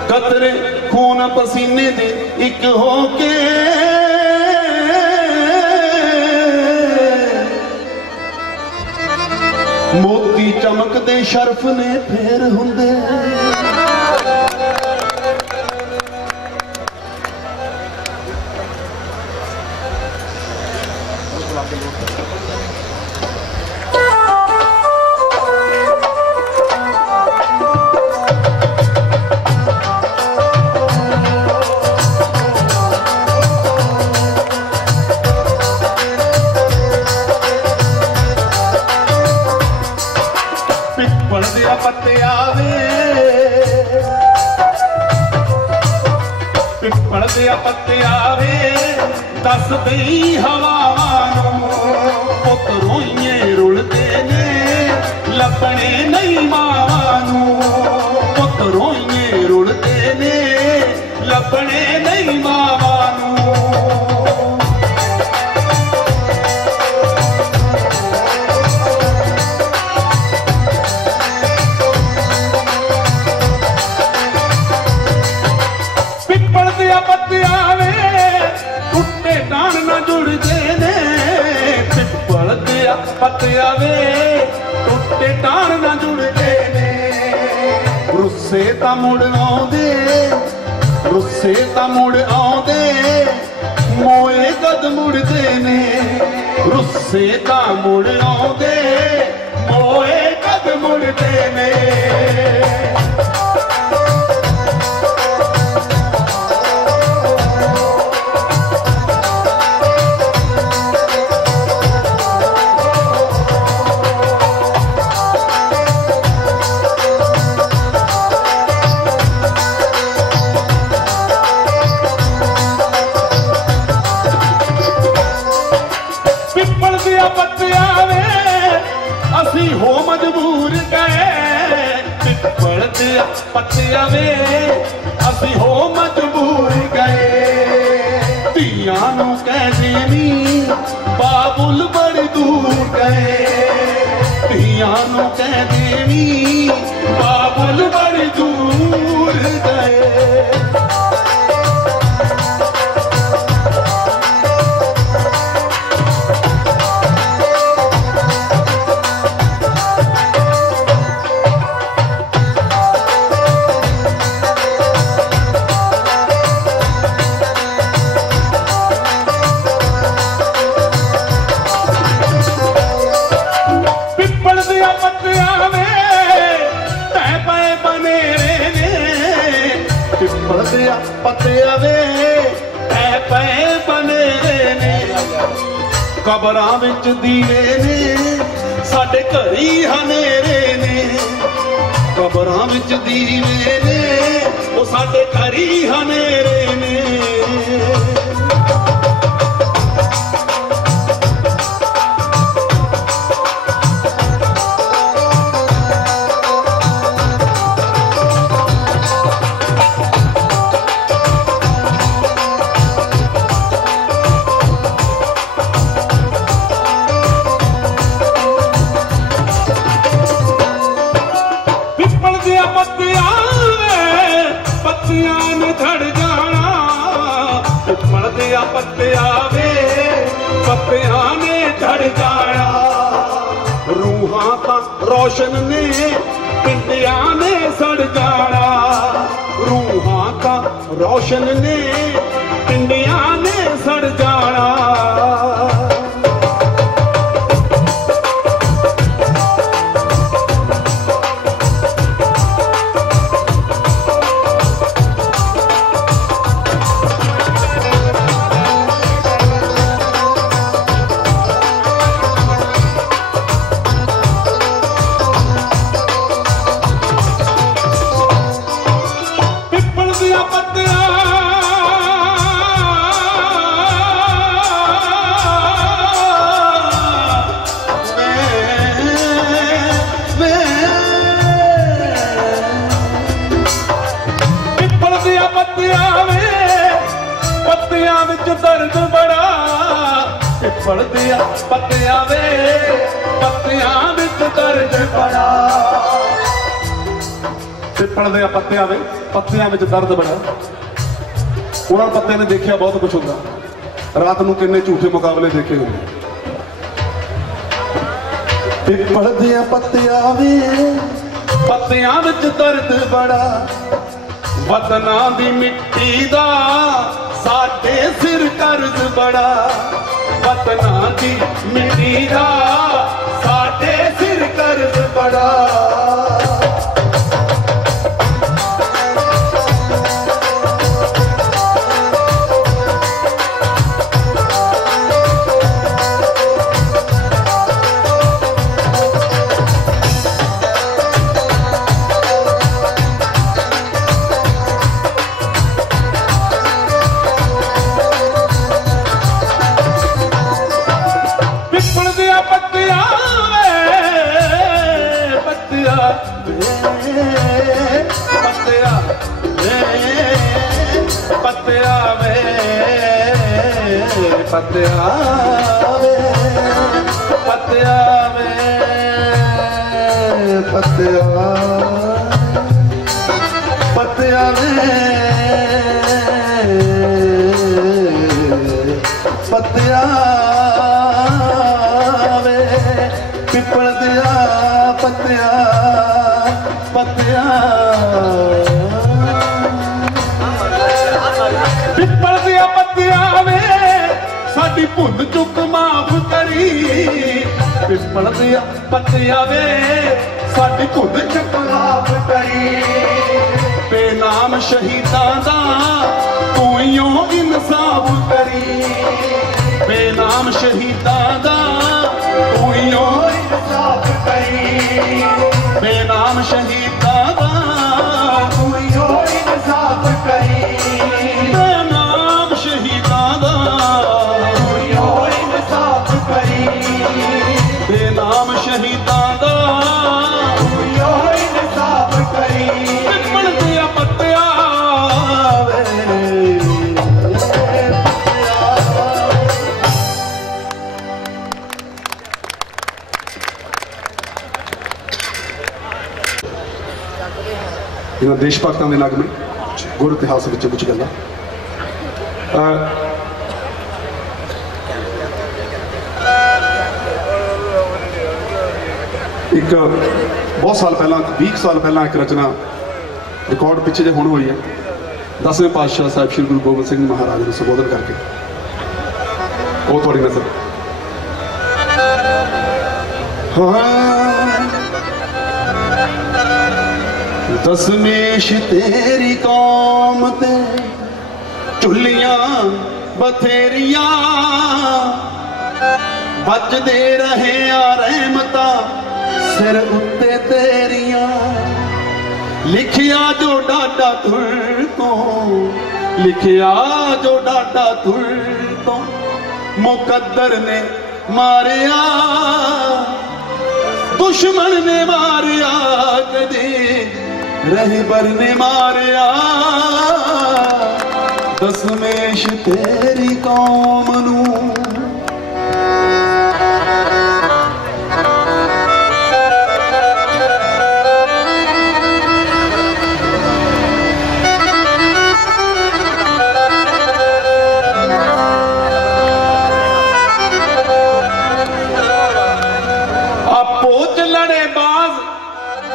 ਕਤਰੇ ਖੂਨ ਪਸੀਨੇ ਦੇ ਇੱਕ ਹੋ ਕੇ ਮੋਤੀ ਚਮਕਦੇ ਸ਼ਰਫ ਨੇ ਫੇਰ ਹੁੰਦੇ ਪੱਤਿਆ ਵੇ ਦੱਸ ਦਈ ਹਵਾਵਾਂ ਨੂੰ ਪੁੱਤ ਰੋਈਏ ਰੁਲਦੇ ਨੇ ਲੱਭਣੇ ਨਹੀਂ ਮਾਵਾਂ ਨੂੰ ਪੁੱਤ ਰੋਈਏ ਰੁਲਦੇ ਨੇ ਲੱਭਣੇ ਨਹੀਂ ਮਾਵਾਂ ਨੂੰ ਪੱਤਿਆ ਵੇ ਟੁੱਟੇ ਟਾਣ ਨਾ ਜੁੜਦੇ ਨੇ ਰੁੱਸੇ ਤਾਂ ਮੁੜ ਆਉਂਦੇ ਰੁੱਸੇ ਤਾਂ ਮੁੜ ਆਉਂਦੇ ਮੋਏ ਕਦ ਮੁੜਦੇ ਨੇ ਰੁੱਸੇ ਤਾਂ ਮੁੜ ਆਉਂਦੇ ਮੋਏ ਕਦ ਮੁੜਦੇ ਨੇ ਅਸੀਂ ਹੋ ਮਜਬੂਰ ਗਏ ਪਿੱਪਲ ਦੇ ਪੱਤਿਆਂ ਵੇ ਅਸੀਂ ਹੋ ਮਜਬੂਰ ਗਏ ਧੀਆਂ ਨੂੰ ਕਹਿ ਦੇਵੀਂ ਬਾਬੁਲ ਬੜੀ ਦੂਰ ਗਏ ਧੀਆਂ ਨੂੰ ਕਹਿ ਦੇਵੀਂ ਬਾਬੁਲ ਬੜੀ ਦੂਰ ਗਏ ਪੱਤਿਆਂ ਵੇ ਐ ਪਏ ਬਨੇ ਨੇ ਕਬਰਾਂ ਵਿੱਚ ਦੀਵੇ ਨੇ ਸਾਡੇ ਘਰੀ ਹਨੇਰੇ ਨੇ ਕਬਰਾਂ ਵਿੱਚ ਦੀਵੇ ਨੇ ਉਹ ਸਾਡੇ ਘਰੀ ਹਨੇਰੇ ਨੇ ਪੱਤਿਆਂ ਵੇ ਪੱਤਿਆਂ ਨੇ ਝੜ ਜਾਣਾ ਰੂਹਾਂ ਤਾਂ ਰੋਸ਼ਨ ਨੇ ਪਿੰਡਿਆਂ ਨੇ ਸੜ ਜਾਣਾ ਰੂਹਾਂ ਤਾਂ ਰੋਸ਼ਨ ਨੇ ਪਿੰਡਿਆਂ ਨੇ ਸੜ ਜਾਣਾ दर्द बड़ा पिपल दिया पत्तियां वे पत्तियां विच दर्द बड़ा पिपल दिया पत्तियां वे पत्तियां विच दर्द बड़ा उन्होंने पत्ते ने देखा बहुत कुछ होता रात को किन्ने झूठे मुकाबले देखे होंगे पिपल दिया पत्तियां वे पत्तियां विच दर्द बड़ा वतना दी मिट्टी दा साडे सिर कर्ज बड़ा वतना दी मिट्टी दा साडे सिर कर्ज बड़ा पत्तियां वे पत्तियां वे पत्तियां पत्तियां वे पत्तियां वे पिपल दिया पत्तियां पत्तियां पिपल दिया पत्तियां वे साडी भुल चुक माफ करी पिपल दिया पत्तियां वे साडी भुल चुक माफ करी बेनाम शहीदां दा तू इयों इंसाफ करी बेनाम शहीदां दा तू इयों इंसाफ करी बेनाम शहीदां दा तू इयों इंसाफ करी बेनाम शहीदां दा बेनाम शहीदां दा इंसाफ करी पिपल दिया पत्तियां वे इन्हां देश भगतां दे नगमे गुर इतिहास विच कुछ गल्लां एक बहुत साल पहला 20 साल पहला एक रचना रिकॉर्ड पिछे जे हुण हुई है 10वें पातशाह साहिब श्री गुरु गोबिंद सिंह महाराज को संबोधन करके वो थोड़ी नजर दसमेश तेरी कौम ते चुलियां बथेरियां बचदे रहे आ रहमतां सिर उत्ते तेरियां लिखिया जो डाडा तुर तो लिखिया जो डाडा तुर तो मुकद्दर ने मारिया दुश्मन ने मारिया कदे रहबर ने मारिया दसमेश तेरी कौम नू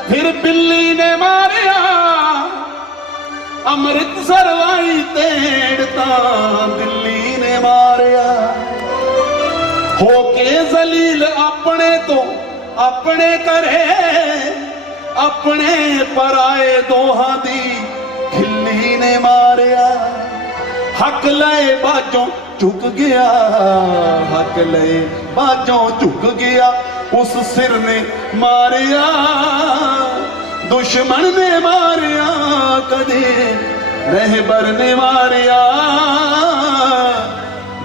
फिर बिल्ली ने मारिया अमृतसर वाई तेड़ता दिल्ली ने मारिया होके जलील अपने तो अपने करे अपने पराए दोहां दी खिल्ली ने मारिया हक लए बाजों झुक गया हक लए बाजों झुक गया उस सिर ने मारिया दुश्मन ने मारिया कदे रहबर ने मारिया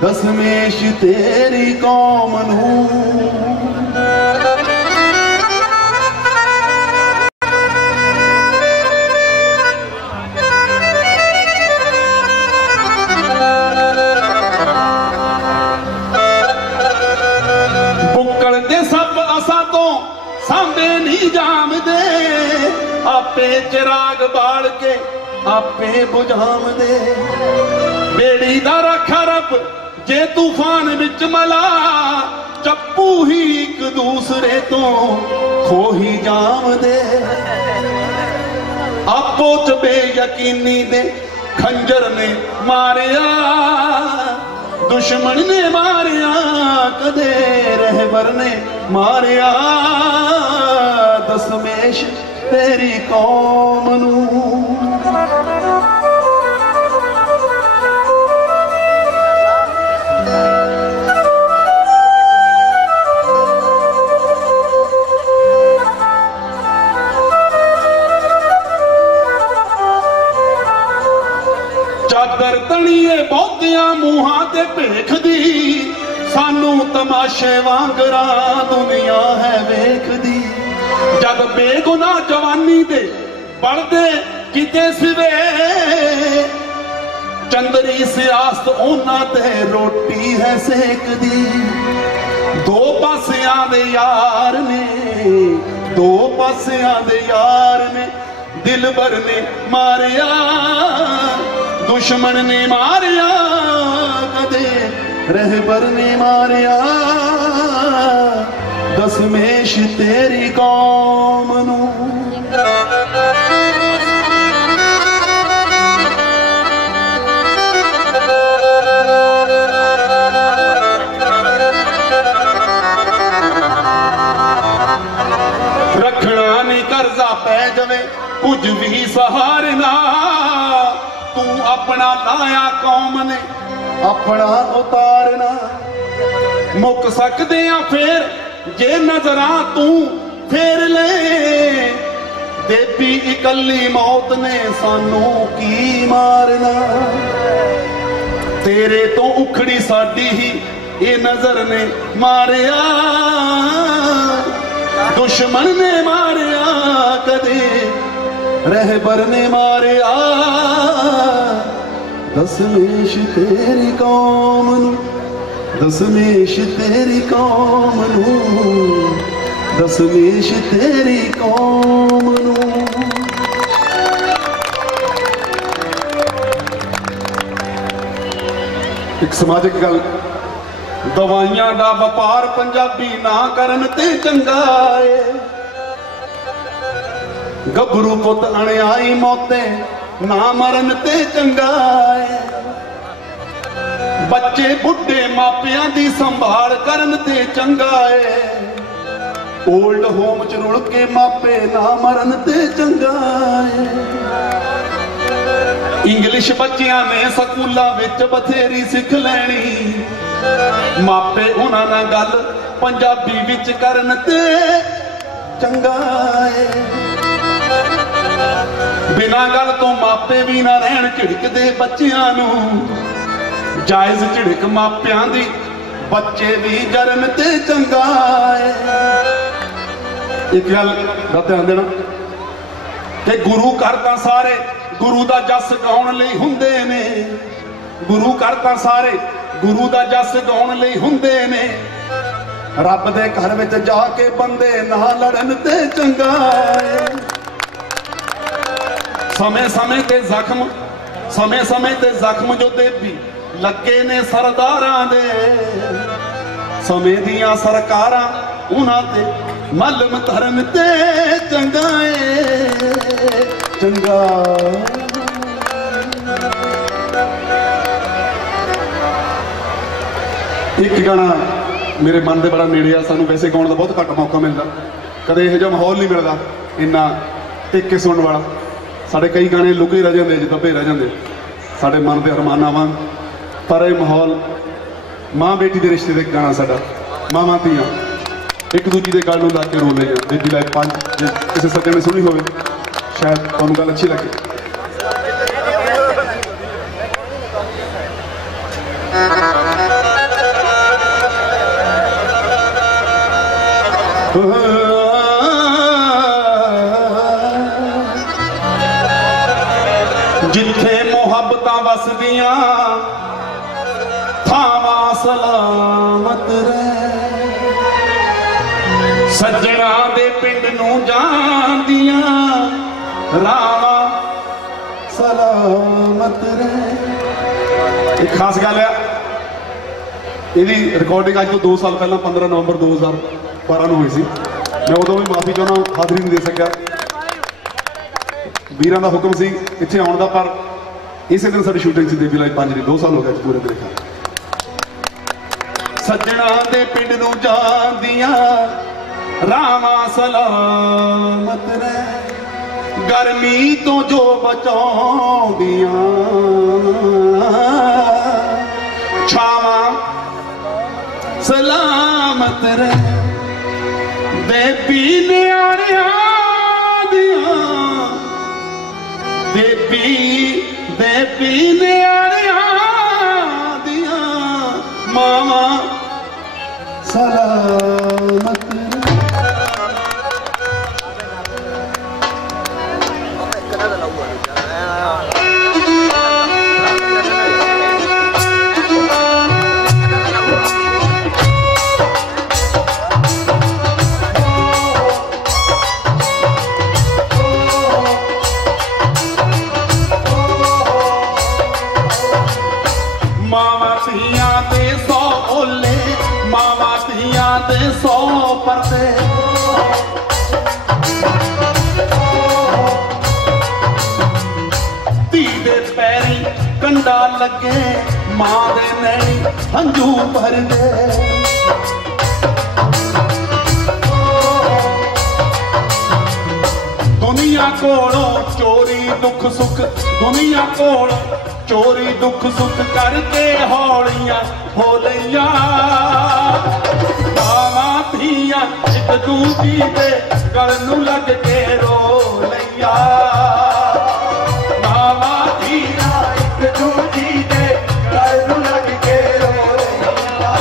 दसमेश तेरी कौम नू आपे चिराग बाल के आपे बुझावदे बेड़ी दा रखा रब जे तूफान विच मला चप्पू ही एक दूसरे तो खो ही जावदे आपो च बेयकीनी दे खंजर ने मारिया दुश्मन ने मारिया कदे रहबर ने मारिया दशमेश तेरी कौम नू चादर तणीए बहुतियां मूहां ते भेखदी सानू तमाशे वांगरा दुनिया है वेखदी जद बेगुनाह जवानी दे बढ़दे किते सिवे चंदरी सियासत ओना ते रोटी है सेकदी दो पासियां दे यार ने दो पासियां दे यार ने दिलबर ने मारिया दुश्मन ने मारिया कदे रहबर ने मारिया दशमेश तेरी कौम नू रखना नहीं कर्जा पै जावे कुछ भी सहारना तू अपना लाया कौम ने अपना उतारना मुक सकदे आ फिर जे नजरा तू फेर ले देवी इकल्ली मौत ने सानू की मारना तेरे तो उखड़ी साडी ही ये नजर ने मारिया दुश्मन ने मारिया कदे रहबर ने मारिया दशमेश तेरी कौम नू दशमेश तेरी कौम नू दशमेश तेरी कौम नू एक समाजिक गल दवाइयां दा व्यापार पंजाबी ना करन ते चंगा है गभरू पुत अणियाई मौते ना मरन ते चंगा है बच्चे बुढ़े मापियां दी संभाल करन ते चंगा है ओल्ड होम च रुल के मापे ना मरन ते चंगा है इंग्लिश बच्चियां ने स्कूलों विच बथेरी सिख लैनी मापे उन्हां नाल गल पंजाबी विच करन ते चंगा है बिना गल तो मापे भी ना रहन झिड़कदे बच्चियां नू जायज झिड़क मापियां दी बच्चे भी जरन ते चंगा है एक गल दा ध्यान देना कि गुरु घर तां सारे गुरु दा जस गाउण लई हुंदे ने गुरु घर तां सारे गुरु दा जस गाउण लई हुंदे ने रब दे घर विच जाके बंदे ना लड़न ते चंगा है समय समय ते जख्म जो देवी लगे ने सरदारां दे समय दियां सरकारां उन्हां ते मलम धरन ते चंगा है चंगा एक गाना मेरे मन के बड़ा नेड़े आ सानू वैसे गाउण का बहुत घट मौका मिलता कदे इहो जिहा माहौल नहीं मिलता इन्ना टिक के सुनने वाला साढ़े कई गाने लुके रह जाते जो दबे रह जाते साढ़े मन के अरमाना वांग पर यह माहौल माँ बेटी के रिश्ते का गाना साडा मावां धीआं एक दूजी के गल ला के रोले बेबी लाइफ 5 जे किसी सज्जण ने सुनी हो शायद तुहानूं गल अच्छी लगे जिथे मुहब्बतां वसदियां थावां सलामत रह सज्जणा दे पिंड नूं जांदियां रामा सलामत रहे। एक खास गल है, ਇਹਦੀ ਰਿਕਾਰਡਿੰਗ ਅੱਜ ਤੋਂ 2 ਸਾਲ ਪਹਿਲਾਂ 15 ਨਵੰਬਰ 2012 ਨੂੰ ਹੋਈ ਸੀ। ਮੈਂ ਉਦੋਂ ਵੀ ਮਾਫੀ ਚਾਹੁੰਦਾ, ਹਾਜ਼ਰੀ ਨਹੀਂ ਦੇ ਸਕਿਆ। ਵੀਰਾਂ ਦਾ ਹੁਕਮ ਸੀ ਇੱਥੇ ਆਉਣ ਦਾ, ਪਰ ਇਸੇ ਦਿਨ ਸਾਡੀ ਸ਼ੂਟਿੰਗ ਸੀ ਦੇਵੀ ਲਾਈਵ 5 ਦੀ। 2 ਸਾਲ ਹੋ ਗਏ ਪੂਰੇ ਮੇਰੇ ਖਿਆਲ। ਸੱਜਣਾ ਦੇ ਪਿੰਡ ਨੂੰ ਜਾਂਦੀਆਂ ਰਾਵਾਂ ਸਲਾਮਤ ਰਹਿ, ਗਰਮੀ ਤੋਂ ਜੋ ਬਚਾਉਂਦੀਆਂ ਛਾਵਾਂ सलामत रहे। बेबी न्याणियां दियां, बेबी न्याणियां दियां मामा सलामत दे 100 परदे, धी दे पैरी कंडा लगे, मां दे नैनी हंझू भरदे। दुनिया कोलों चोरी दुख सुख, दुनिया कोलों चोरी दुख सुख करके हौलियां हो लईयां मावां धीआं एक दूजी दे गल नूं लग के रो लईयां। मावां धीआं एक दूजी दे गल नूं लग के रो लईयां।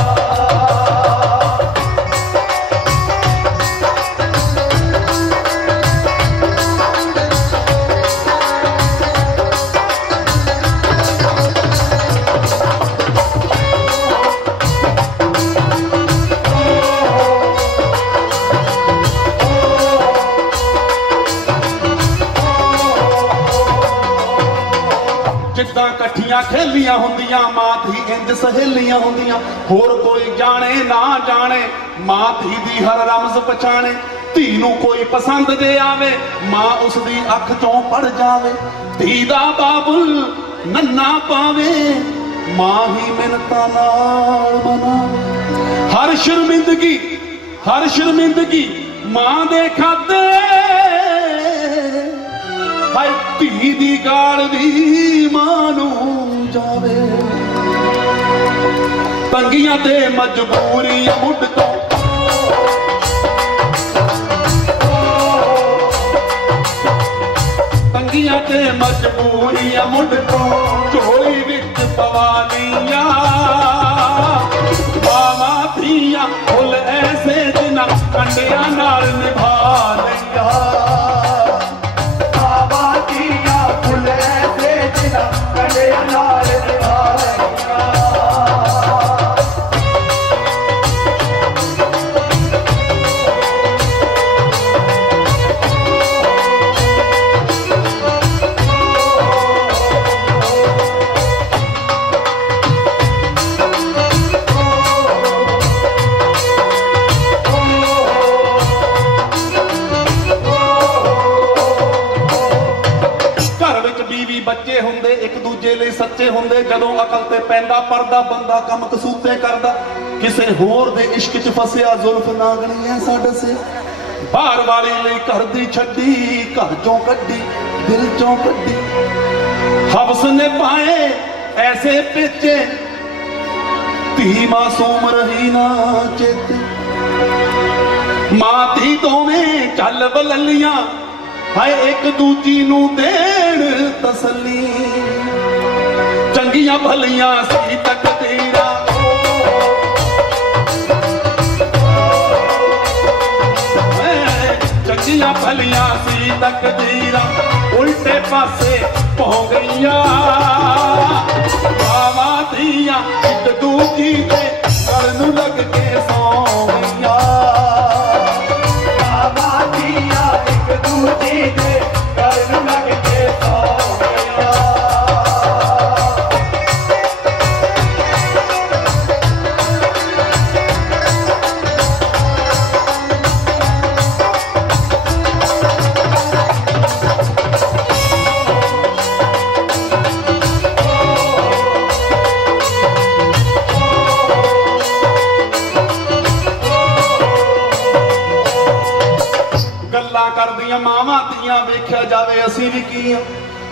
जिद्दां कट्ठियां खेलियां हुंदियां मां धी इंज सहेलियां हुंदियां, होर कोई जाने ना जाने मां धी दी हर रमज पछाणे। धी नूं कोई पसंद जे आवे मां उसदी अख चों पड़ जावे, धी दा बाबुल नन्ना पावे मां ही मिन्नतां नाल मनावे। हर शर्मिंदगी मां दे खाते, हाय धी दी गाल दी मां नूं जावे। तंगियां ते मजबूरियां मुढ़ तो, तंगियां ते मजबूरियां मुढ़ तो झोली विच पवा लियां। मावां धीआं फुल ऐसे जिन्हां कंडियां नाल निभा लईयां। बच्चे हुंदे एक दूजे लिए सच्चे हुंदे, जदों अकल ते पैंदा परदा बंदा कम कसूते करदा। किसे होर दे इश्क च फसिया जुल्फ नागनी ऐसा दसे, बाहर वाली लई घर दी छड्डी घर चों कड्डी दिल चों कड्डी। हवस ने पाए ऐसे पेचे धी मासूम रही ना चेते। मां धी दोवें चल बललियां हाय एक दूजी नूं देण तसल्ली। चंगियां भलियां सी तकदीरां, चंगियां भलियां सी तकदीरां उल्टे पासे पहुं गईयां। मावां धीआं एक दूजी दे गल नूं लग के सौ गईयां। मावां धीआं एक दूजी दे गल नूं ना वेख्या जावे असी भी की हां।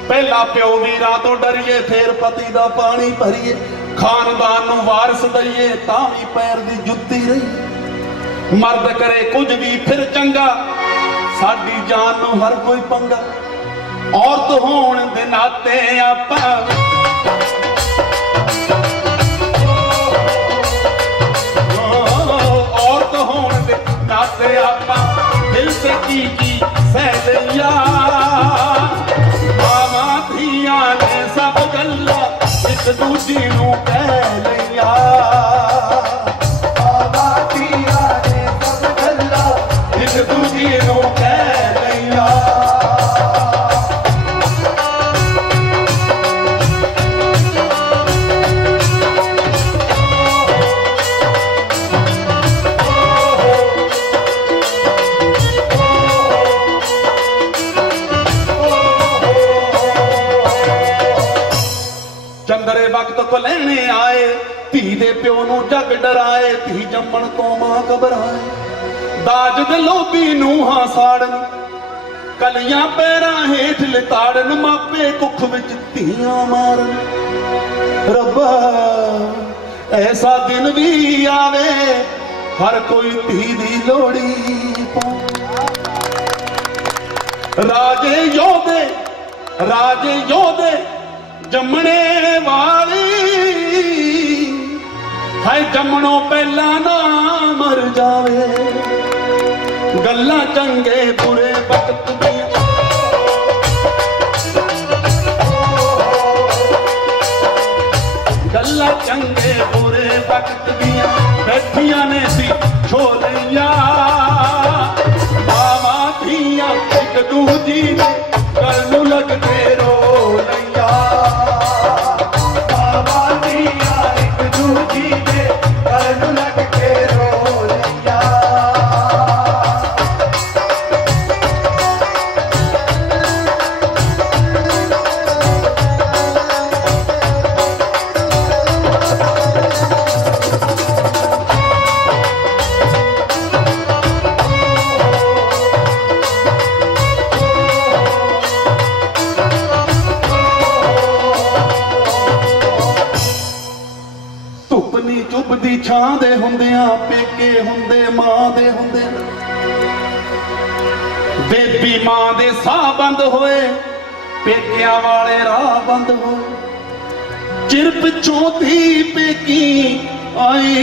पहला प्यो वीरां तो डरिए फिर पति दा पानी भरीए खानदान नूं वारस दईए तां भी पैर दी जुत्ती रही। मर्द करे कुछ भी फिर चंगा साडी जान नूं हर कोई पंगा। औरत होण दे नाते आपां औरत होण दे नाते आपां दिल से की सह लिया। मावां धियां ने सब गल्लां एक दूजी नूं कह लिया। मावां धियां ने सब गल्लां एक दूजी नूं कह लिया। चंदरे वक्त को लेने आए धी दे प्यो नूं जग डराए। धी जम्मण तो मां घबराए दाज दे लोभी नूहां साड़न कलियां पैरां हेठ लिताड़न। मापे कुख विच धीआं मारन। रब्बा ऐसा दिन भी आवे हर कोई धी दी लोड़ी पावे। राजे योधे जमने वाली है जमनों पहला ना मर जावे। गल्लां चंगे बुरे वक्त दियां गल्लां चंगे बुरे वक्त दियां बैठियां ने सी छोलियां। मावां धियां एक दूजी गल नूं लग के रो लईया। चुभदी छां दे हुंदियां पेके हुंदे मां दे हुंदे। बेबी मां दे साह बंद होए पेकियां वाले राह बंद होए। चिर पिछों धी पेकी आई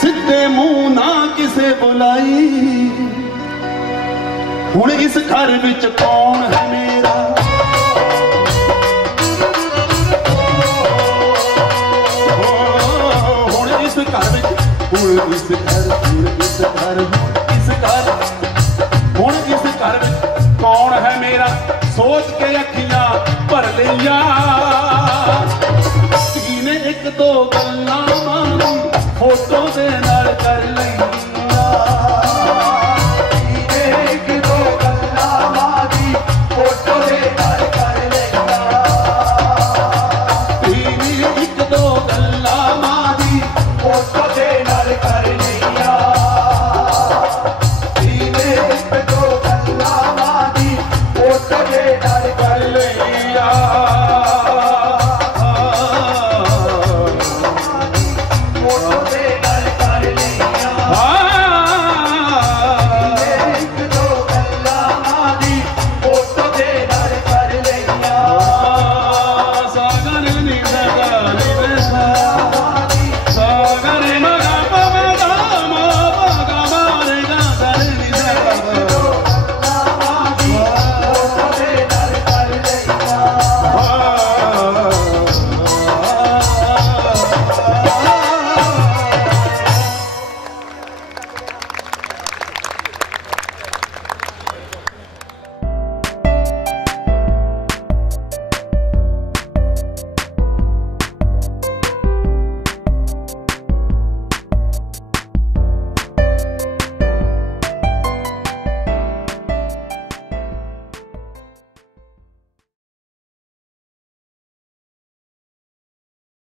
सिद्धे मुंह ना किसे बुलाई। हुण इस घर विच कौन है मेरा इस घर कौन है मेरा सोच के अखियां भर लिया। ने एक दो गल्लां मांगी फोटो दे नाल कर लिया। एक दो गल्लां मांगी फोटो दे नाल कर लिया। एक दो गल्लां मांगी फोटो दे नाल कर लिया। एक दो गल्लां मांगी फोटो दे नाल कर लिया।